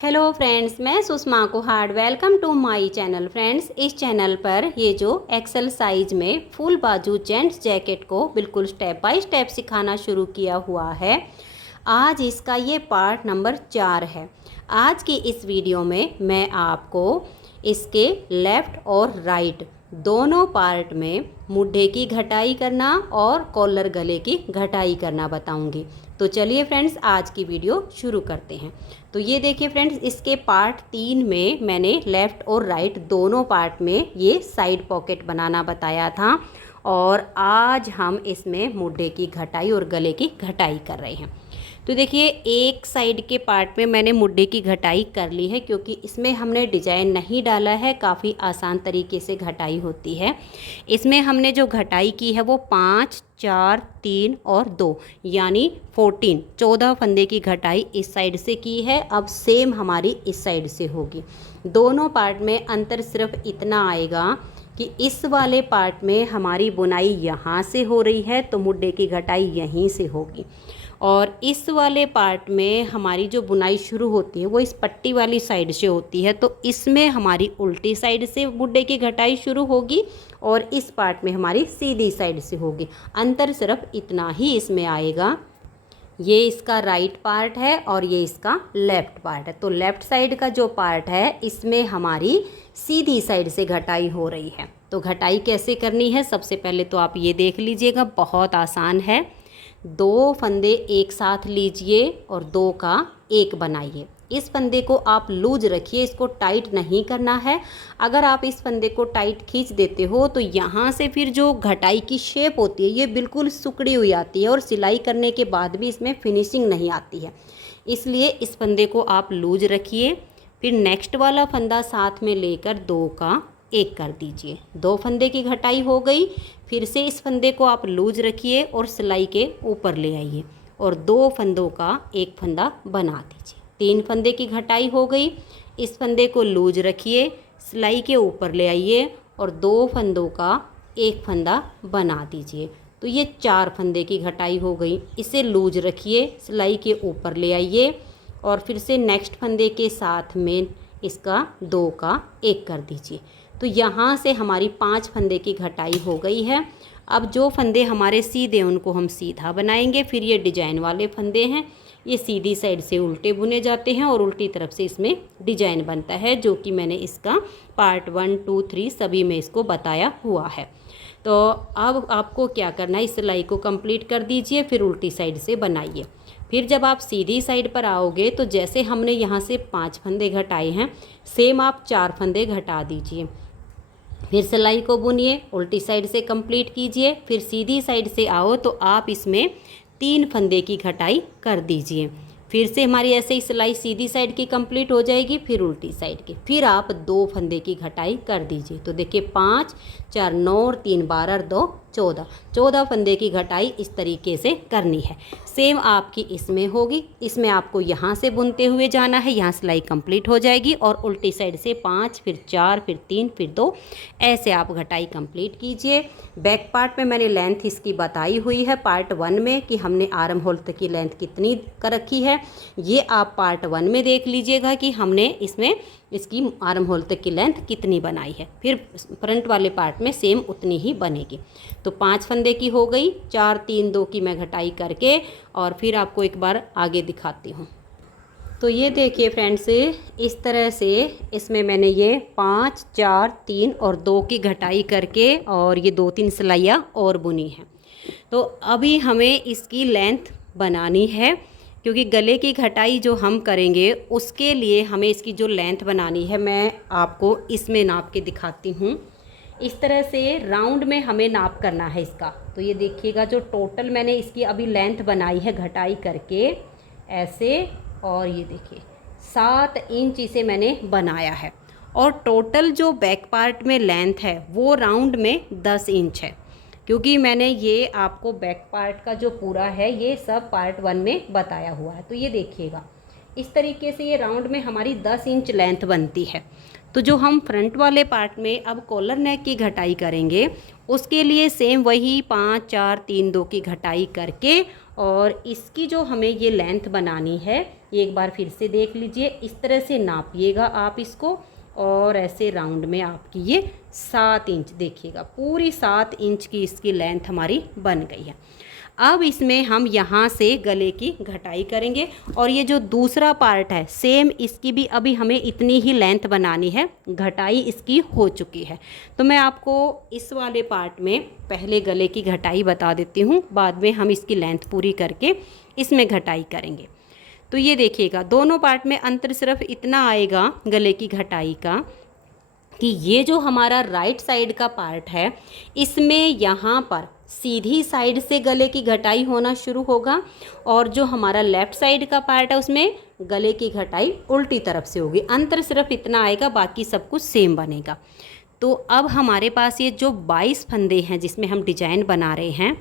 Hello friends, मैं Sushma Kuhad. Welcome to my channel. Friends, इस channel पर ये जो एक्सेल साइज में फुल बाजू जेंट्स जैकेट को बिल्कुल स्टेप बाय स्टेप सिखाना शुरू किया हुआ है। आज इसका ये पार्ट नंबर 4 है। आज की इस वीडियो में मैं आपको इसके लेफ़्ट और राइट दोनों पार्ट में मुड्ढे की घटाई करना और कॉलर गले की घटाई करना बताऊंगी। तो चलिए फ्रेंड्स, आज की वीडियो शुरू करते हैं। तो ये देखिए फ्रेंड्स, इसके पार्ट 3 में मैंने लेफ़्ट और राइट दोनों पार्ट में ये साइड पॉकेट बनाना बताया था और आज हम इसमें मुड्ढे की घटाई और गले की घटाई कर रहे हैं। तो देखिए, एक साइड के पार्ट में मैंने मुड्ढे की घटाई कर ली है क्योंकि इसमें हमने डिजाइन नहीं डाला है। काफ़ी आसान तरीके से घटाई होती है। इसमें हमने जो घटाई की है वो 5, 4, 3 और 2 यानी 14 फंदे की घटाई इस साइड से की है। अब सेम हमारी इस साइड से होगी। दोनों पार्ट में अंतर सिर्फ इतना आएगा कि इस वाले पार्ट में हमारी बुनाई यहाँ से हो रही है तो मुड्ढे की घटाई यहीं से होगी, और इस वाले पार्ट में हमारी जो बुनाई शुरू होती है वो इस पट्टी वाली साइड से होती है। तो इसमें हमारी उल्टी साइड से मुड्ढे की घटाई शुरू होगी और इस पार्ट में हमारी सीधी साइड से होगी। अंतर सिर्फ इतना ही इसमें आएगा। ये इसका राइट पार्ट है और ये इसका लेफ़्ट पार्ट है। तो लेफ़्ट साइड का जो पार्ट है इसमें हमारी सीधी साइड से घटाई हो रही है। तो घटाई कैसे करनी है, सबसे पहले तो आप ये देख लीजिएगा, बहुत आसान है। 2 फंदे एक साथ लीजिए और 2 का 1 बनाइए। इस फंदे को आप लूज रखिए, इसको टाइट नहीं करना है। अगर आप इस फंदे को टाइट खींच देते हो तो यहाँ से फिर जो घटाई की शेप होती है ये बिल्कुल सुकड़ी हुई आती है और सिलाई करने के बाद भी इसमें फिनिशिंग नहीं आती है। इसलिए इस फंदे को आप लूज रखिए। फिर नेक्स्ट वाला फंदा साथ में लेकर 2 का 1 कर दीजिए। 2 फंदे की घटाई हो गई। फिर से इस फंदे को आप लूज रखिए और सिलाई के ऊपर ले आइए और 2 फंदों का 1 फंदा बना दीजिए। 3 फंदे की घटाई हो गई। इस फंदे को लूज रखिए, सिलाई के ऊपर ले आइए और 2 फंदों का 1 फंदा बना दीजिए। तो ये 4 फंदे की घटाई हो गई। इसे लूज रखिए, सिलाई के ऊपर ले आइए और फिर से नेक्स्ट फंदे के साथ में इसका 2 का 1 कर दीजिए। तो यहाँ से हमारी 5 फंदे की घटाई हो गई है। अब जो फंदे हमारे सीधे उनको हम सीधा बनाएंगे। फिर ये डिजाइन वाले फंदे हैं, ये सीधी साइड से उल्टे बुने जाते हैं और उल्टी तरफ से इसमें डिजाइन बनता है, जो कि मैंने इसका पार्ट 1, 2, 3 सभी में इसको बताया हुआ है। तो अब आपको क्या करना है, इस सिलाई को कंप्लीट कर दीजिए, फिर उल्टी साइड से बनाइए। फिर जब आप सीधी साइड पर आओगे तो जैसे हमने यहाँ से 5 फंदे घटाए हैं, सेम आप 4 फंदे घटा दीजिए। फिर सिलाई को बुनिए, उल्टी साइड से कंप्लीट कीजिए। फिर सीधी साइड से आओ तो आप इसमें 3 फंदे की घटाई कर दीजिए। फिर से हमारी ऐसे ही सिलाई सीधी साइड की कंप्लीट हो जाएगी, फिर उल्टी साइड की। फिर आप 2 फंदे की घटाई कर दीजिए। तो देखिए 5, 4, 9 और 3, 12, 2, 14 फंदे की घटाई इस तरीके से करनी है। सेम आपकी इसमें होगी। इसमें आपको यहाँ से बुनते हुए जाना है, यहाँ सिलाई कंप्लीट हो जाएगी और उल्टी साइड से 5, फिर 4, फिर 3, फिर 2, ऐसे आप घटाई कंप्लीट कीजिए। बैक पार्ट में मैंने लेंथ इसकी बताई हुई है पार्ट 1 में कि हमने आर्म होल तक की लेंथ कितनी कर रखी है। ये आप पार्ट 1 में देख लीजिएगा कि हमने इसमें इसकी आर्म होल तक की लेंथ कितनी बनाई है। फिर फ्रंट वाले पार्ट में सेम उतनी ही बनेगी। तो 5 फंदे की हो गई, 4, 3, 2 की मैं घटाई करके और फिर आपको एक बार आगे दिखाती हूँ। तो ये देखिए फ्रेंड्स, इस तरह से इसमें मैंने ये 5, 4, 3 और 2 की घटाई करके और ये 2-3 सिलाइयाँ और बुनी हैं। तो अभी हमें इसकी लेंथ बनानी है क्योंकि गले की घटाई जो हम करेंगे उसके लिए हमें इसकी जो लेंथ बनानी है, मैं आपको इसमें नाप के दिखाती हूँ। इस तरह से राउंड में हमें नाप करना है इसका। तो ये देखिएगा, जो टोटल मैंने इसकी अभी लेंथ बनाई है घटाई करके ऐसे, और ये देखिए 7 इंच इसे मैंने बनाया है। और टोटल जो बैक पार्ट में लेंथ है वो राउंड में 10 इंच है, क्योंकि मैंने ये आपको बैक पार्ट का जो पूरा है ये सब पार्ट 1 में बताया हुआ है। तो ये देखिएगा, इस तरीके से ये राउंड में हमारी 10 इंच लेंथ बनती है। तो जो हम फ्रंट वाले पार्ट में अब कॉलर नेक की घटाई करेंगे उसके लिए सेम वही 5, 4, 3, 2 की घटाई करके और इसकी जो हमें ये लेंथ बनानी है, एक बार फिर से देख लीजिए, इस तरह से नापिएगा आप इसको और ऐसे राउंड में आपकी ये 7 इंच देखिएगा, पूरी 7 इंच की इसकी लेंथ हमारी बन गई है। अब इसमें हम यहाँ से गले की घटाई करेंगे और ये जो दूसरा पार्ट है सेम इसकी भी अभी हमें इतनी ही लेंथ बनानी है, घटाई इसकी हो चुकी है। तो मैं आपको इस वाले पार्ट में पहले गले की घटाई बता देती हूँ, बाद में हम इसकी लेंथ पूरी करके इसमें घटाई करेंगे। तो ये देखिएगा दोनों पार्ट में अंतर सिर्फ इतना आएगा गले की घटाई का कि ये जो हमारा राइट साइड का पार्ट है इसमें यहाँ पर सीधी साइड से गले की घटाई होना शुरू होगा और जो हमारा लेफ़्ट साइड का पार्ट है उसमें गले की घटाई उल्टी तरफ से होगी। अंतर सिर्फ इतना आएगा, बाकी सब कुछ सेम बनेगा। तो अब हमारे पास ये जो 22 फंदे हैं जिसमें हम डिजाइन बना रहे हैं,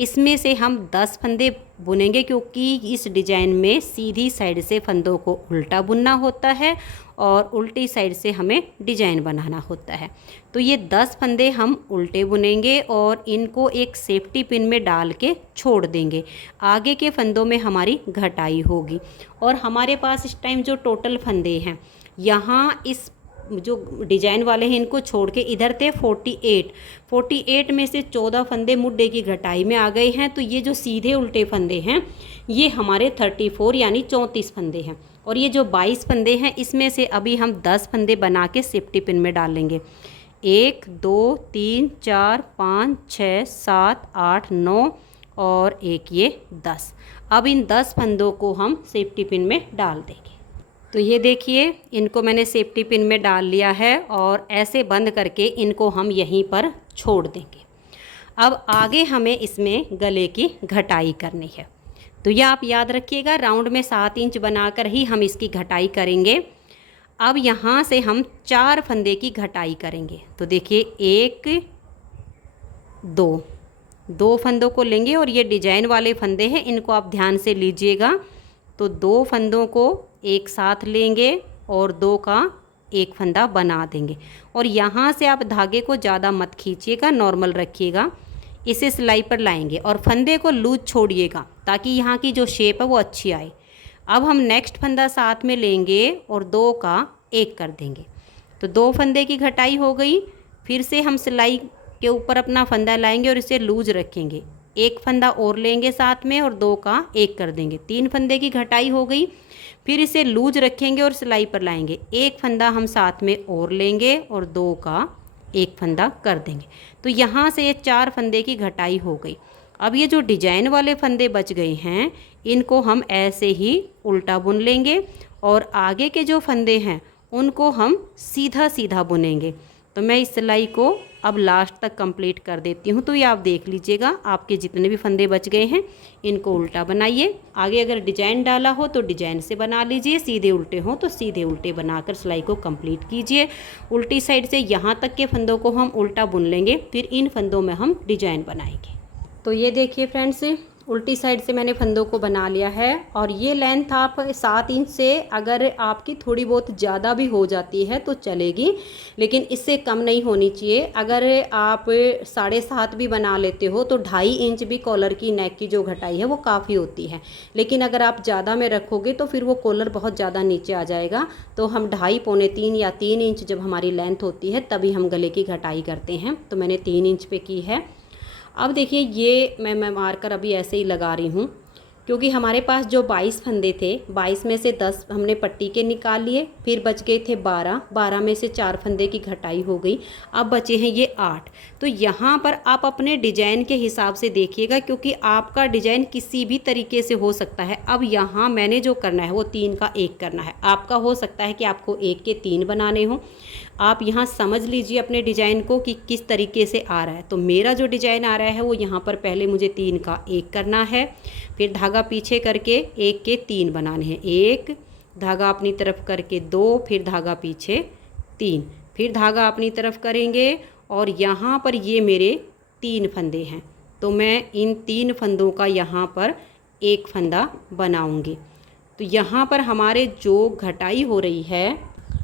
इसमें से हम 10 फंदे बुनेंगे क्योंकि इस डिजाइन में सीधी साइड से फंदों को उल्टा बुनना होता है और उल्टी साइड से हमें डिजाइन बनाना होता है। तो ये 10 फंदे हम उल्टे बुनेंगे और इनको एक सेफ्टी पिन में डाल के छोड़ देंगे। आगे के फंदों में हमारी घटाई होगी और हमारे पास इस टाइम जो टोटल फंदे हैं, यहाँ इस जो डिजाइन वाले हैं इनको छोड़ के इधर थे 48 में से 14 फंदे मुड्डे की घटाई में आ गए हैं। तो ये जो सीधे उल्टे फंदे हैं ये हमारे 34 यानी 34 फंदे हैं और ये जो 22 फंदे हैं इसमें से अभी हम 10 फंदे बना के सेफ्टी पिन में डाल लेंगे। 1 2 3 4 5 6 7 8 9 और एक ये 10। अब इन 10 फंदों को हम सेफ्टी पिन में डाल देंगे। तो ये देखिए इनको मैंने सेफ्टी पिन में डाल लिया है और ऐसे बंद करके इनको हम यहीं पर छोड़ देंगे। अब आगे हमें इसमें गले की घटाई करनी है। तो ये आप याद रखिएगा, राउंड में 7 इंच बनाकर ही हम इसकी घटाई करेंगे। अब यहाँ से हम 4 फंदे की घटाई करेंगे। तो देखिए 1 2 फंदों को लेंगे और ये डिजाइन वाले फंदे हैं, इनको आप ध्यान से लीजिएगा। तो 2 फंदों को एक साथ लेंगे और 2 का एक फंदा बना देंगे और यहाँ से आप धागे को ज़्यादा मत खींचिएगा, नॉर्मल रखिएगा। इसे सिलाई पर लाएंगे और फंदे को लूज छोड़िएगा ताकि यहाँ की जो शेप है वो अच्छी आए। अब हम नेक्स्ट फंदा साथ में लेंगे और 2 का एक कर देंगे। तो 2 फंदे की घटाई हो गई। फिर से हम सिलाई के ऊपर अपना फंदा लाएंगे और इसे लूज रखेंगे। एक फंदा और लेंगे साथ में और 2 का एक कर देंगे। 3 फंदे की घटाई हो गई। फिर इसे लूज रखेंगे और सिलाई पर लाएंगे। एक फंदा हम साथ में और लेंगे और 2 का एक फंदा कर देंगे। तो यहाँ से ये 4 फंदे की घटाई हो गई। अब ये जो डिजाइन वाले फंदे बच गए हैं इनको हम ऐसे ही उल्टा बुन लेंगे और आगे के जो फंदे हैं उनको हम सीधा सीधा बुनेंगे। तो मैं इस सिलाई को अब लास्ट तक कंप्लीट कर देती हूँ। तो ये आप देख लीजिएगा, आपके जितने भी फंदे बच गए हैं इनको उल्टा बनाइए। आगे अगर डिजाइन डाला हो तो डिजाइन से बना लीजिए, सीधे उल्टे हो तो सीधे उल्टे बनाकर सिलाई को कंप्लीट कीजिए। उल्टी साइड से यहाँ तक के फंदों को हम उल्टा बुन लेंगे, फिर इन फंदों में हम डिजाइन बनाएंगे। तो ये देखिए फ्रेंड्स, उल्टी साइड से मैंने फंदों को बना लिया है और ये लेंथ आप 7 इंच से अगर आपकी थोड़ी बहुत ज़्यादा भी हो जाती है तो चलेगी, लेकिन इससे कम नहीं होनी चाहिए। अगर आप 7.5 भी बना लेते हो तो 2.5 इंच भी कॉलर की नेक की जो घटाई है वो काफ़ी होती है। लेकिन अगर आप ज़्यादा में रखोगे तो फिर वो कॉलर बहुत ज़्यादा नीचे आ जाएगा। तो हम 2.5 पौने 3 या 3 इंच जब हमारी लेंथ होती है तभी हम गले की घटाई करते हैं। तो मैंने 3 इंच पे की है। अब देखिए ये मैं मार्कर अभी ऐसे ही लगा रही हूँ क्योंकि हमारे पास जो 22 फंदे थे 22 में से 10 हमने पट्टी के निकाल लिए, फिर बच गए थे 12 में से 4 फंदे की घटाई हो गई। अब बचे हैं ये 8। तो यहाँ पर आप अपने डिजाइन के हिसाब से देखिएगा क्योंकि आपका डिजाइन किसी भी तरीके से हो सकता है। अब यहाँ मैंने जो करना है वो 3 का 1 करना है। आपका हो सकता है कि आपको 1 के 3 बनाने हों। आप यहाँ समझ लीजिए अपने डिजाइन को कि किस तरीके से आ रहा है। तो मेरा जो डिजाइन आ रहा है वो यहाँ पर पहले मुझे 3 का 1 करना है, फिर धागा पीछे करके 1 के 3 बनाने हैं। 1 धागा अपनी तरफ करके 2, फिर धागा पीछे 3, फिर धागा अपनी तरफ करेंगे और यहाँ पर ये मेरे 3 फंदे हैं। तो मैं इन 3 फंदों का यहाँ पर एक फंदा बनाऊंगी। तो यहाँ पर हमारे जो घटाई हो रही है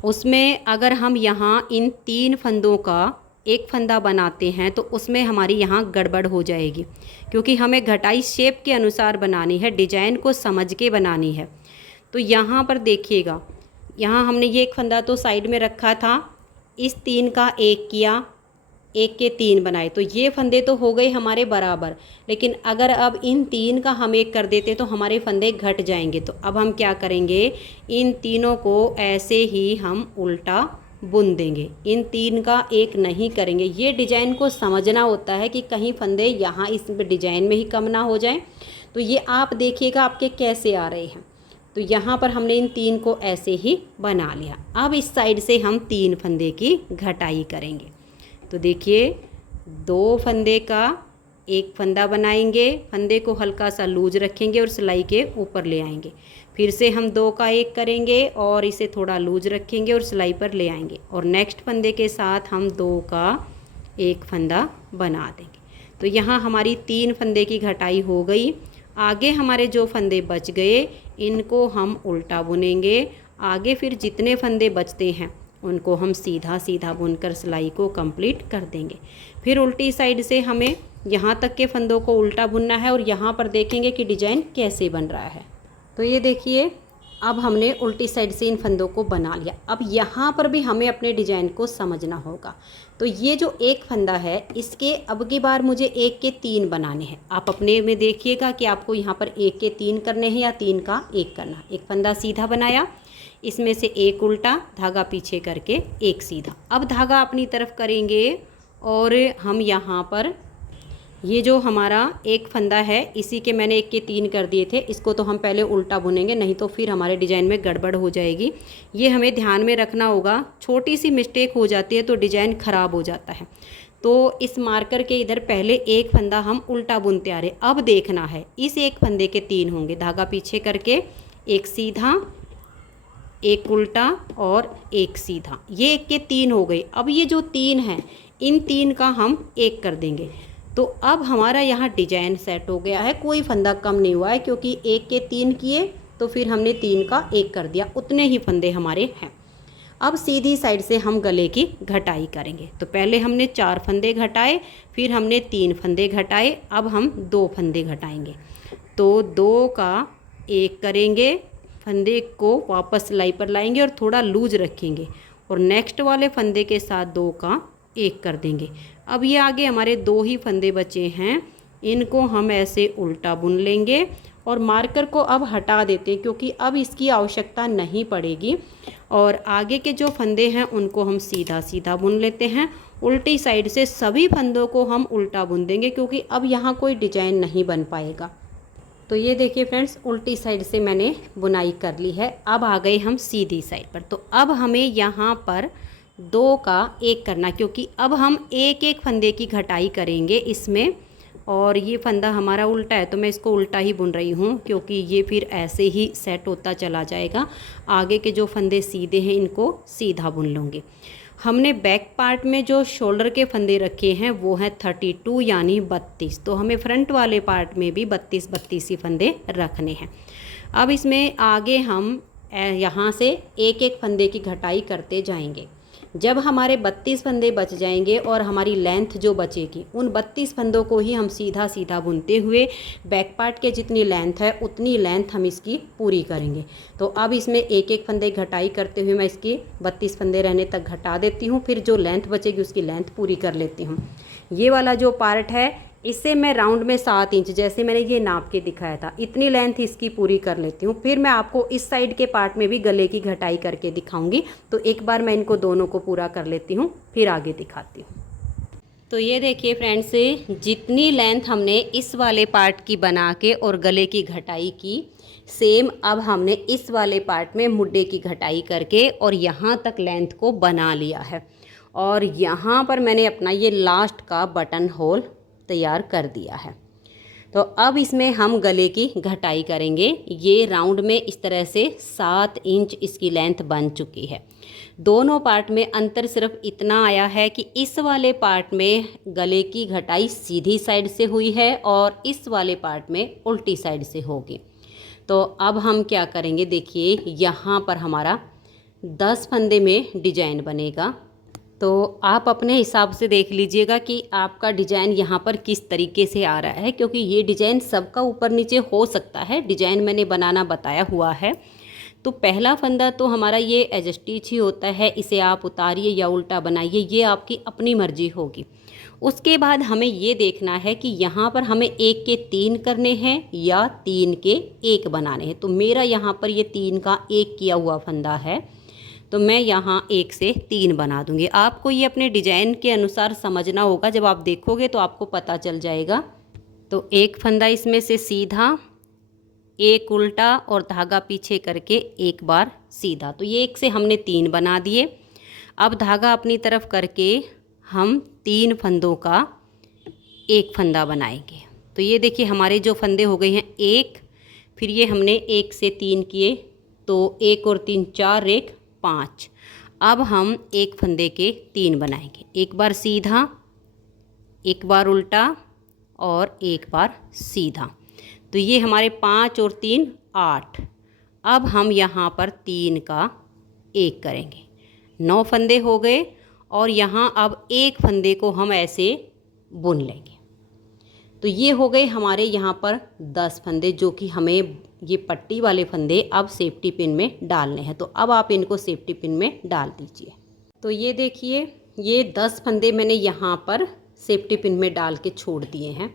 उसमें अगर हम यहाँ इन 3 फंदों का एक फंदा बनाते हैं तो उसमें हमारी यहाँ गड़बड़ हो जाएगी, क्योंकि हमें घटाई शेप के अनुसार बनानी है, डिजाइन को समझ के बनानी है। तो यहाँ पर देखिएगा, यहाँ हमने ये एक फंदा तो साइड में रखा था, इस 3 का 1 किया, 1 के 3 बनाए, तो ये फंदे तो हो गए हमारे बराबर। लेकिन अगर अब इन 3 का हम 1 कर देते तो हमारे फंदे घट जाएंगे। तो अब हम क्या करेंगे, इन तीनों को ऐसे ही हम उल्टा बुन देंगे, इन 3 का 1 नहीं करेंगे। ये डिजाइन को समझना होता है कि कहीं फंदे यहाँ इस डिजाइन में ही कम ना हो जाएं। तो ये आप देखिएगा आपके कैसे आ रहे हैं। तो यहाँ पर हमने इन 3 को ऐसे ही बना लिया। अब इस साइड से हम 3 फंदे की घटाई करेंगे। तो देखिए 2 फंदे का 1 फंदा बनाएंगे, फंदे को हल्का सा लूज रखेंगे और सिलाई के ऊपर ले आएंगे। फिर से हम 2 का 1 करेंगे और इसे थोड़ा लूज रखेंगे और सिलाई पर ले आएंगे, और नेक्स्ट फंदे के साथ हम 2 का 1 फंदा बना देंगे। तो यहाँ हमारी 3 फंदे की घटाई हो गई। आगे हमारे जो फंदे बच गए इनको हम उल्टा बुनेंगे। आगे फिर जितने फंदे बचते हैं उनको हम सीधा सीधा बुनकर सिलाई को कंप्लीट कर देंगे। फिर उल्टी साइड से हमें यहाँ तक के फंदों को उल्टा बुनना है, और यहाँ पर देखेंगे कि डिजाइन कैसे बन रहा है। तो ये देखिए, अब हमने उल्टी साइड से इन फंदों को बना लिया। अब यहाँ पर भी हमें अपने डिजाइन को समझना होगा। तो ये जो 1 फंदा है इसके अब की बार मुझे 1 के 3 बनाने हैं। आप अपने में देखिएगा कि आपको यहाँ पर 1 के 3 करने हैं या 3 का 1 करना है। एक फंदा सीधा बनाया, इसमें से 1 उल्टा, धागा पीछे करके 1 सीधा। अब धागा अपनी तरफ करेंगे और हम यहाँ पर ये जो हमारा 1 फंदा है इसी के मैंने 1 के 3 कर दिए थे, इसको तो हम पहले उल्टा बुनेंगे, नहीं तो फिर हमारे डिज़ाइन में गड़बड़ हो जाएगी। ये हमें ध्यान में रखना होगा, छोटी सी मिस्टेक हो जाती है तो डिज़ाइन ख़राब हो जाता है। तो इस मार्कर के इधर पहले 1 फंदा हम उल्टा बुनते आ रहे। अब देखना है इस 1 फंदे के 3 होंगे, धागा पीछे करके 1 सीधा, 1 उल्टा और 1 सीधा। ये 1 के 3 हो गए। अब ये जो 3 हैं इन 3 का हम 1 कर देंगे। तो अब हमारा यहाँ डिजाइन सेट हो गया है, कोई फंदा कम नहीं हुआ है, क्योंकि 1 के 3 किए तो फिर हमने 3 का 1 कर दिया, उतने ही फंदे हमारे हैं। अब सीधी साइड से हम गले की घटाई करेंगे। तो पहले हमने 4 फंदे घटाए, फिर हमने 3 फंदे घटाए, अब हम 2 फंदे घटाएंगे। तो 2 का 1 करेंगे, फंदे को वापस सिलाई पर लाएंगे और थोड़ा लूज रखेंगे, और नेक्स्ट वाले फंदे के साथ 2 का 1 कर देंगे। अब ये आगे हमारे 2 ही फंदे बचे हैं, इनको हम ऐसे उल्टा बुन लेंगे और मार्कर को अब हटा देते हैं, क्योंकि अब इसकी आवश्यकता नहीं पड़ेगी। और आगे के जो फंदे हैं उनको हम सीधा सीधा बुन लेते हैं। उल्टी साइड से सभी फंदों को हम उल्टा बुन देंगे, क्योंकि अब यहाँ कोई डिजाइन नहीं बन पाएगा। तो ये देखिए फ्रेंड्स, उल्टी साइड से मैंने बुनाई कर ली है। अब आ गए हम सीधी साइड पर। तो अब हमें यहाँ पर 2 का 1 करना, क्योंकि अब हम 1-1 फंदे की घटाई करेंगे इसमें, और ये फंदा हमारा उल्टा है तो मैं इसको उल्टा ही बुन रही हूँ, क्योंकि ये फिर ऐसे ही सेट होता चला जाएगा। आगे के जो फंदे सीधे हैं इनको सीधा बुन लूँगी। हमने बैक पार्ट में जो शोल्डर के फंदे रखे हैं वो हैं 32 यानी 32, तो हमें फ्रंट वाले पार्ट में भी 32-32 ही फंदे रखने हैं। अब इसमें आगे हम यहाँ से 1-1 फंदे की घटाई करते जाएंगे। जब हमारे 32 फंदे बच जाएंगे और हमारी लेंथ जो बचेगी उन 32 फंदों को ही हम सीधा सीधा बुनते हुए बैक पार्ट के जितनी लेंथ है उतनी लेंथ हम इसकी पूरी करेंगे। तो अब इसमें 1-1 फंदे घटाई करते हुए मैं इसकी 32 फंदे रहने तक घटा देती हूँ, फिर जो लेंथ बचेगी उसकी लेंथ पूरी कर लेती हूँ। ये वाला जो पार्ट है इससे मैं राउंड में 7 इंच, जैसे मैंने ये नाप के दिखाया था, इतनी लेंथ इसकी पूरी कर लेती हूँ। फिर मैं आपको इस साइड के पार्ट में भी गले की घटाई करके दिखाऊंगी। तो एक बार मैं इनको दोनों को पूरा कर लेती हूँ, फिर आगे दिखाती हूँ। तो ये देखिए फ्रेंड्स, जितनी लेंथ हमने इस वाले पार्ट की बना के और गले की घटाई की, सेम अब हमने इस वाले पार्ट में मुड्डे की घटाई करके और यहाँ तक लेंथ को बना लिया है। और यहाँ पर मैंने अपना ये लास्ट का बटन होल तैयार कर दिया है। तो अब इसमें हम गले की घटाई करेंगे। ये राउंड में इस तरह से 7 इंच इसकी लेंथ बन चुकी है। दोनों पार्ट में अंतर सिर्फ इतना आया है कि इस वाले पार्ट में गले की घटाई सीधी साइड से हुई है और इस वाले पार्ट में उल्टी साइड से होगी। तो अब हम क्या करेंगे, देखिए यहाँ पर हमारा 10 फंदे में डिजाइन बनेगा। तो आप अपने हिसाब से देख लीजिएगा कि आपका डिज़ाइन यहाँ पर किस तरीके से आ रहा है, क्योंकि ये डिज़ाइन सबका ऊपर नीचे हो सकता है। डिज़ाइन मैंने बनाना बताया हुआ है। तो पहला फंदा तो हमारा ये एज स्टिच ही होता है, इसे आप उतारिए या उल्टा बनाइए, ये आपकी अपनी मर्जी होगी। उसके बाद हमें ये देखना है कि यहाँ पर हमें 1 के 3 करने हैं या 3 के 1 बनाने हैं। तो मेरा यहाँ पर ये 3 का 1 किया हुआ फंदा है, तो मैं यहाँ 1 से 3 बना दूँगी। आपको ये अपने डिज़ाइन के अनुसार समझना होगा, जब आप देखोगे तो आपको पता चल जाएगा। तो एक फंदा इसमें से सीधा, एक उल्टा और धागा पीछे करके एक बार सीधा। तो ये 1 से हमने 3 बना दिए। अब धागा अपनी तरफ करके हम 3 फंदों का एक फंदा बनाएंगे। तो ये देखिए हमारे जो फंदे हो गए हैं 1, फिर ये हमने 1 से 3 किए, तो 1 और 3 4, 1 5। अब हम एक फंदे के 3 बनाएंगे, एक बार सीधा, एक बार उल्टा और एक बार सीधा। तो ये हमारे 5 और 3 8। अब हम यहाँ पर 3 का 1 करेंगे, 9 फंदे हो गए। और यहाँ अब एक फंदे को हम ऐसे बुन लेंगे। तो ये हो गए हमारे यहाँ पर 10 फंदे, जो कि हमें ये पट्टी वाले फंदे अब सेफ्टी पिन में डालने हैं। तो अब आप इनको सेफ्टी पिन में डाल दीजिए। तो ये देखिए ये 10 फंदे मैंने यहाँ पर सेफ्टी पिन में डाल के छोड़ दिए हैं।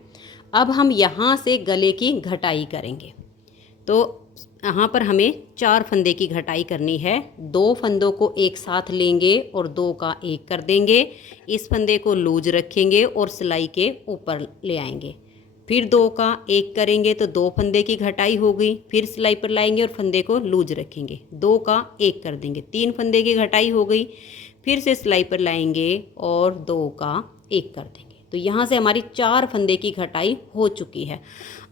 अब हम यहाँ से गले की घटाई करेंगे। तो यहाँ पर हमें 4 फंदे की घटाई करनी है। 2 फंदों को एक साथ लेंगे और 2 का 1 कर देंगे। इस फंदे को लूज रखेंगे और सिलाई के ऊपर ले आएंगे। फिर 2 का 1 करेंगे तो 2 फंदे की घटाई हो गई। फिर सिलाई पर लाएंगे और फंदे को लूज रखेंगे, 2 का 1 कर देंगे, 3 फंदे की घटाई हो गई। फिर से सिलाई पर लाएंगे और 2 का 1 कर देंगे। तो यहाँ से हमारी 4 फंदे की घटाई हो चुकी है।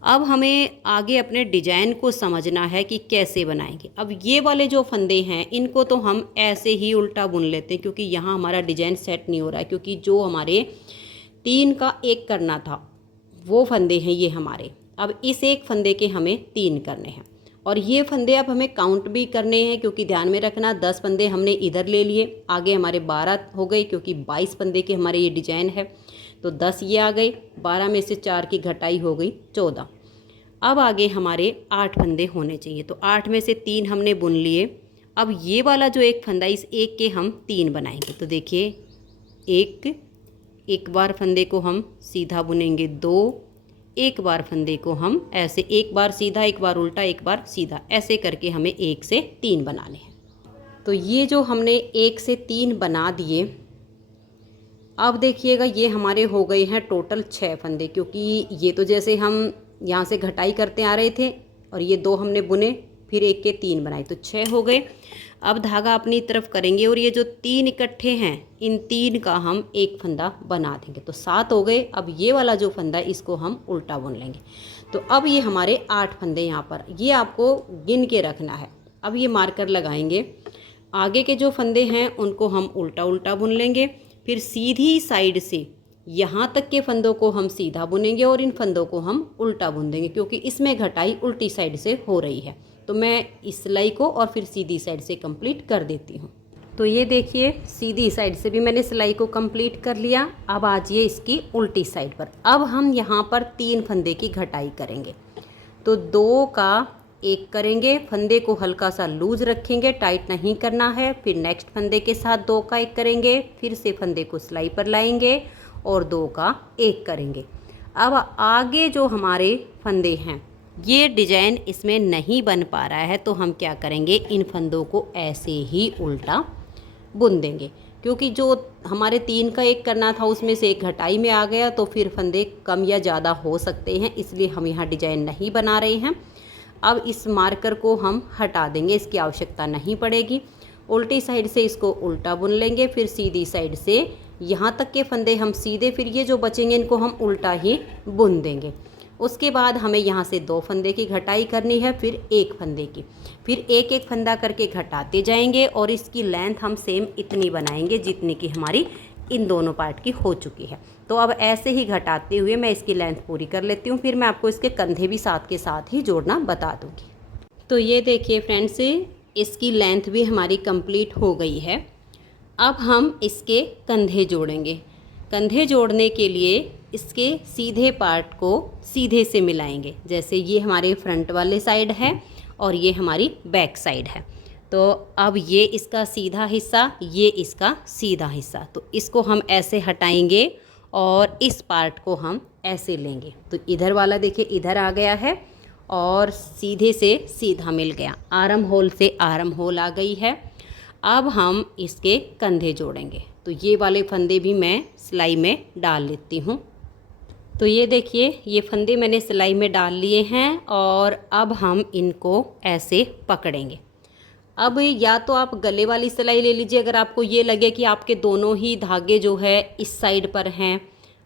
अब हमें आगे अपने डिजाइन को समझना है कि कैसे बनाएंगे। अब ये वाले जो फंदे हैं इनको तो हम ऐसे ही उल्टा बुन लेते हैं, क्योंकि यहाँ हमारा डिजाइन सेट नहीं हो रहा है। क्योंकि जो हमारे 3 का 1 करना था वो फंदे हैं ये हमारे। अब इस एक फंदे के हमें 3 करने हैं और ये फंदे अब हमें काउंट भी करने हैं, क्योंकि ध्यान में रखना 10 फंदे हमने इधर ले लिए, आगे हमारे 12 हो गए, क्योंकि 22 फंदे के हमारे ये डिजाइन है। तो 10 ये आ गए, 12 में से 4 की घटाई हो गई 14। अब आगे हमारे 8 फंदे होने चाहिए। तो 8 में से 3 हमने बुन लिए। अब ये वाला जो एक फंदा, इस एक के हम 3 बनाएंगे। तो देखिए एक बार फंदे को हम सीधा बुनेंगे, 2, एक बार फंदे को हम ऐसे, एक बार सीधा, एक बार उल्टा, एक बार सीधा, ऐसे करके हमें 1 से 3 बनाने हैं। तो ये जो हमने 1 से 3 बना दिए, अब देखिएगा ये हमारे हो गए हैं टोटल 6 फंदे, क्योंकि ये तो जैसे हम यहाँ से घटाई करते आ रहे थे और ये 2 हमने बुने, फिर 1 के 3 बनाए, तो 6 हो गए। अब धागा अपनी तरफ करेंगे और ये जो 3 इकट्ठे हैं इन 3 का हम एक फंदा बना देंगे, तो 7 हो गए। अब ये वाला जो फंदा है इसको हम उल्टा बुन लेंगे। तो अब ये हमारे 8 फंदे यहाँ पर, ये आपको गिन के रखना है। अब ये मार्कर लगाएंगे, आगे के जो फंदे हैं उनको हम उल्टा उल्टा बुन लेंगे, फिर सीधी साइड से यहाँ तक के फंदों को हम सीधा बुनेंगे और इन फंदों को हम उल्टा बुन देंगे, क्योंकि इसमें घटाई उल्टी साइड से हो रही है। तो मैं इस सिलाई को और फिर सीधी साइड से कंप्लीट कर देती हूँ। तो ये देखिए सीधी साइड से भी मैंने सिलाई को कंप्लीट कर लिया। अब आजिए इसकी उल्टी साइड पर। अब हम यहाँ पर 3 फंदे की घटाई करेंगे। तो 2 का 1 करेंगे, फंदे को हल्का सा लूज रखेंगे, टाइट नहीं करना है। फिर नेक्स्ट फंदे के साथ 2 का 1 करेंगे, फिर से फंदे को सिलाई पर लाएंगे और 2 का 1 करेंगे। अब आगे जो हमारे फंदे हैं ये डिजाइन इसमें नहीं बन पा रहा है, तो हम क्या करेंगे, इन फंदों को ऐसे ही उल्टा बुन देंगे, क्योंकि जो हमारे 3 का 1 करना था उसमें से एक घटाई में आ गया, तो फिर फंदे कम या ज़्यादा हो सकते हैं, इसलिए हम यहाँ डिजाइन नहीं बना रहे हैं। अब इस मार्कर को हम हटा देंगे, इसकी आवश्यकता नहीं पड़ेगी। उल्टी साइड से इसको उल्टा बुन लेंगे, फिर सीधी साइड से यहाँ तक के फंदे हम सीधे, फिर ये जो बचेंगे इनको हम उल्टा ही बुन देंगे। उसके बाद हमें यहाँ से 2 फंदे की घटाई करनी है, फिर 1 फंदे की, फिर एक एक फंदा करके घटाते जाएंगे और इसकी लेंथ हम सेम इतनी बनाएंगे जितनी की हमारी इन दोनों पार्ट की हो चुकी है। तो अब ऐसे ही घटाते हुए मैं इसकी लेंथ पूरी कर लेती हूँ, फिर मैं आपको इसके कंधे भी साथ के साथ ही जोड़ना बता दूँगी। तो ये देखिए फ्रेंड्स, इसकी लेंथ भी हमारी कंप्लीट हो गई है। अब हम इसके कंधे जोड़ेंगे। कंधे जोड़ने के लिए इसके सीधे पार्ट को सीधे से मिलाएंगे। जैसे ये हमारे फ्रंट वाले साइड है और ये हमारी बैक साइड है। तो अब ये इसका सीधा हिस्सा, ये इसका सीधा हिस्सा, तो इसको हम ऐसे हटाएंगे और इस पार्ट को हम ऐसे लेंगे। तो इधर वाला देखिए इधर आ गया है और सीधे से सीधा मिल गया, आर्म होल से आर्म होल आ गई है। अब हम इसके कंधे जोड़ेंगे। तो ये वाले फंदे भी मैं सिलाई में डाल लेती हूँ। तो ये देखिए ये फंदे मैंने सिलाई में डाल लिए हैं और अब हम इनको ऐसे पकड़ेंगे। अब या तो आप गले वाली सिलाई ले लीजिए अगर आपको ये लगे कि आपके दोनों ही धागे जो है इस साइड पर हैं।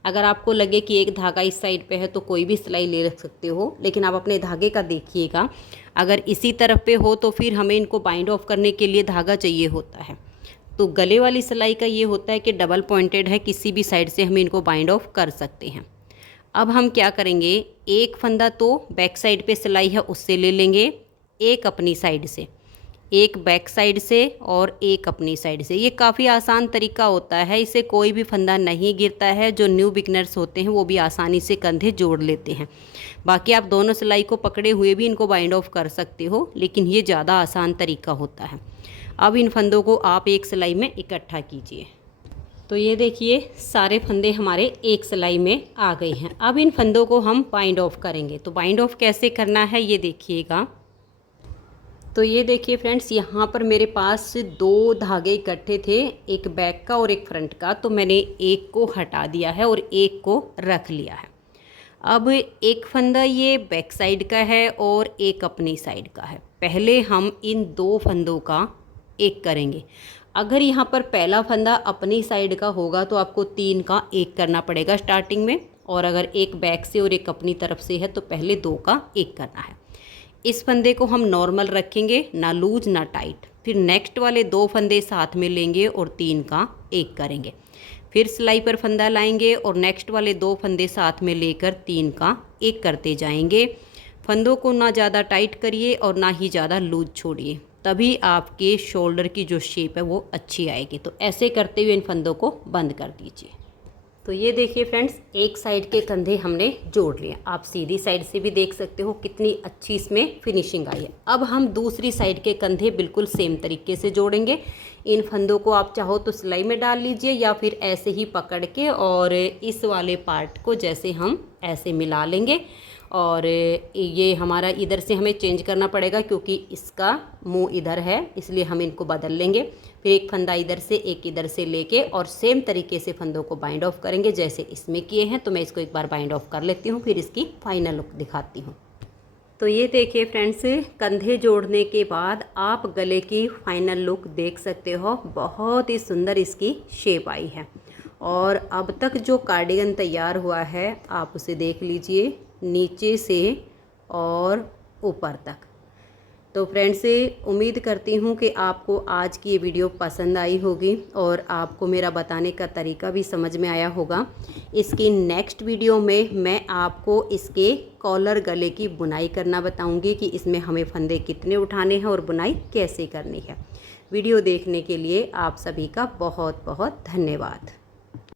अगर आपको लगे कि एक धागा इस साइड पे है तो कोई भी सिलाई ले सकते हो, लेकिन आप अपने धागे का देखिएगा। अगर इसी तरफ पे हो तो फिर हमें इनको बाइंड ऑफ करने के लिए धागा चाहिए होता है। तो गले वाली सिलाई का ये होता है कि डबल पॉइंटेड है, किसी भी साइड से हम इनको बाइंड ऑफ कर सकते हैं। अब हम क्या करेंगे, एक फंदा तो बैक साइड पे सिलाई है उससे ले लेंगे, एक अपनी साइड से, एक बैक साइड से और एक अपनी साइड से। ये काफ़ी आसान तरीका होता है, इससे कोई भी फंदा नहीं गिरता है। जो न्यू बिगनर्स होते हैं वो भी आसानी से कंधे जोड़ लेते हैं। बाकी आप दोनों सिलाई को पकड़े हुए भी इनको बाइंड ऑफ कर सकते हो, लेकिन ये ज़्यादा आसान तरीका होता है। अब इन फंदों को आप एक सिलाई में इकट्ठा कीजिए। तो ये देखिए सारे फंदे हमारे एक सिलाई में आ गए हैं। अब इन फंदों को हम बाइंड ऑफ करेंगे। तो बाइंड ऑफ कैसे करना है ये देखिएगा। तो ये देखिए फ्रेंड्स, यहाँ पर मेरे पास दो धागे इकट्ठे थे, एक बैक का और एक फ्रंट का। तो मैंने एक को हटा दिया है और एक को रख लिया है। अब एक फंदा ये बैक साइड का है और एक अपनी साइड का है। पहले हम इन दो फंदों का एक करेंगे। अगर यहाँ पर पहला फंदा अपनी साइड का होगा तो आपको 3 का एक करना पड़ेगा स्टार्टिंग में, और अगर एक बैक से और एक अपनी तरफ से है तो पहले 2 का एक करना है। इस फंदे को हम नॉर्मल रखेंगे, ना लूज ना टाइट। फिर नेक्स्ट वाले 2 फंदे साथ में लेंगे और 3 का एक करेंगे। फिर सिलाई पर फंदा लाएंगे और नेक्स्ट वाले 2 फंदे साथ में लेकर 3 का एक करते जाएंगे। फंदों को ना ज़्यादा टाइट करिए और ना ही ज़्यादा लूज छोड़िए, तभी आपके शोल्डर की जो शेप है वो अच्छी आएगी। तो ऐसे करते हुए इन फंदों को बंद कर दीजिए। तो ये देखिए फ्रेंड्स, एक साइड के कंधे हमने जोड़ लिए। आप सीधी साइड से भी देख सकते हो कितनी अच्छी इसमें फिनिशिंग आई है। अब हम दूसरी साइड के कंधे बिल्कुल सेम तरीके से जोड़ेंगे। इन फंदों को आप चाहो तो सिलाई में डाल लीजिए या फिर ऐसे ही पकड़ के और इस वाले पार्ट को जैसे हम ऐसे मिला लेंगे। और ये हमारा इधर से हमें चेंज करना पड़ेगा क्योंकि इसका मुंह इधर है, इसलिए हम इनको बदल लेंगे। फिर एक फंदा इधर से एक इधर से लेके और सेम तरीके से फंदों को बाइंड ऑफ करेंगे जैसे इसमें किए हैं। तो मैं इसको एक बार बाइंड ऑफ कर लेती हूँ, फिर इसकी फाइनल लुक दिखाती हूँ। तो ये देखिए फ्रेंड्स, कंधे जोड़ने के बाद आप गले की फाइनल लुक देख सकते हो। बहुत ही सुंदर इसकी शेप आई है। और अब तक जो कार्डिगन तैयार हुआ है आप उसे देख लीजिए, नीचे से और ऊपर तक। तो फ्रेंड्स, उम्मीद करती हूँ कि आपको आज की ये वीडियो पसंद आई होगी और आपको मेरा बताने का तरीका भी समझ में आया होगा। इसकी नेक्स्ट वीडियो में मैं आपको इसके कॉलर गले की बुनाई करना बताऊँगी कि इसमें हमें फंदे कितने उठाने हैं और बुनाई कैसे करनी है। वीडियो देखने के लिए आप सभी का बहुत बहुत धन्यवाद।